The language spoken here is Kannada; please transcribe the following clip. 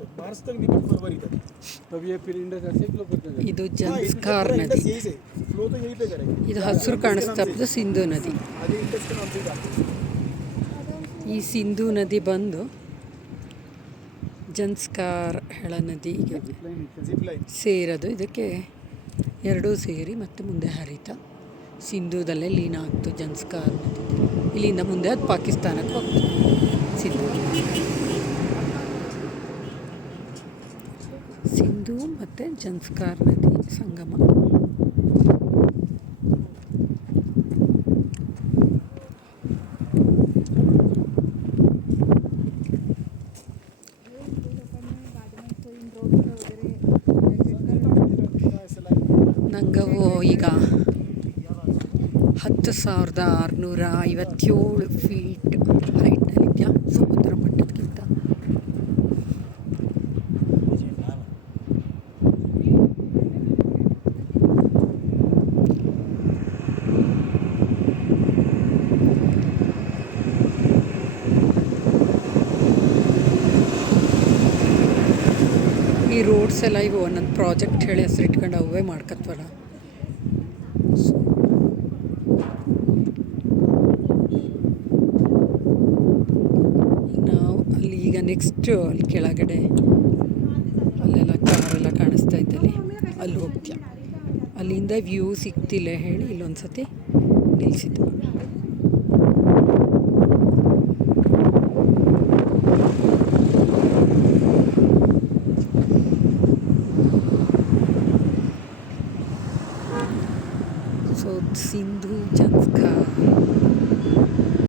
असतं. महाराष्ट्रात मी पण फरवरी तक. तब ये फिर इंडस ऐसे फ्लो करते हैं. ಇದು ಜನ್ಸ್ಕಾರ್ ನದಿ. फ्लो तो यही पे करेंगे. ಇದು ಹಸಿರು ಕಾಣಿಸ್ತಾ ಇರೋದು ಸಿಂಧೂ ನದಿ. आगे इंडस के नाम से जाते हैं. ಈ ಸಿಂಧೂ ನದಿ ಬಂದು ಜನ್ಸ್ಕಾರ್ ಹೆಳ ನದಿಗೆ जिप लाइन. ಸೇರೋದು. ಇದಕ್ಕೆ ಎರಡೂ ಸೇರಿ ಮತ್ತೆ ಮುಂದೆ ಹರಿತಾ ಸಿಂಧೂದಲ್ಲೇ ಲೀನ ಆಗ್ತು ಜನ್ಸ್ಕಾರ್ ನದಿ. ಇಲ್ಲಿಂದ ಮುಂದೆ ಅದು ಪಾಕಿಸ್ತಾನಕ್ಕೆ ಹೋಗ್ತು ಸಿಂಧೂ. ಸಿಂಧೂ ಮತ್ತು ಜನ್ಸ್ಕಾರ್ ನದಿ ಸಂಗಮ. ನಂಗವು ಈಗ 10,657 ಫೀಟ್ ಹೈಟ್ನಲ್ಲಿದೆಯಾ ಸಮುದ್ರ ಮಟ್ಟದಕ್ಕಿಂತ. ಈ ರೋಡ್ಸ್ ಎಲ್ಲ ಇವು ಒಂದೊಂದು ಪ್ರಾಜೆಕ್ಟ್ ಹೇಳಿ ಹೆಸರಿಟ್ಕೊಂಡು ಅವೇ ಮಾಡ್ಕತ್ವಲ್ಲ. ನಾವು ಅಲ್ಲಿ ಈಗ ನೆಕ್ಸ್ಟ್ ಅಲ್ಲಿ ಕೆಳಗಡೆ ಅಲ್ಲೆಲ್ಲ ಕಾರೆಲ್ಲ ಕಾಣಿಸ್ತಾ ಇದ್ದಲ್ಲಿ ಅಲ್ಲಿ ಹೋಗ್ತೀಯ. ಅಲ್ಲಿಂದ ವ್ಯೂ ಸಿಗ್ತಿಲ್ಲ ಹೇಳಿ ಇಲ್ಲೊಂದು ಸತಿ ನಿಲ್ಲಿಸಿದ್ದು.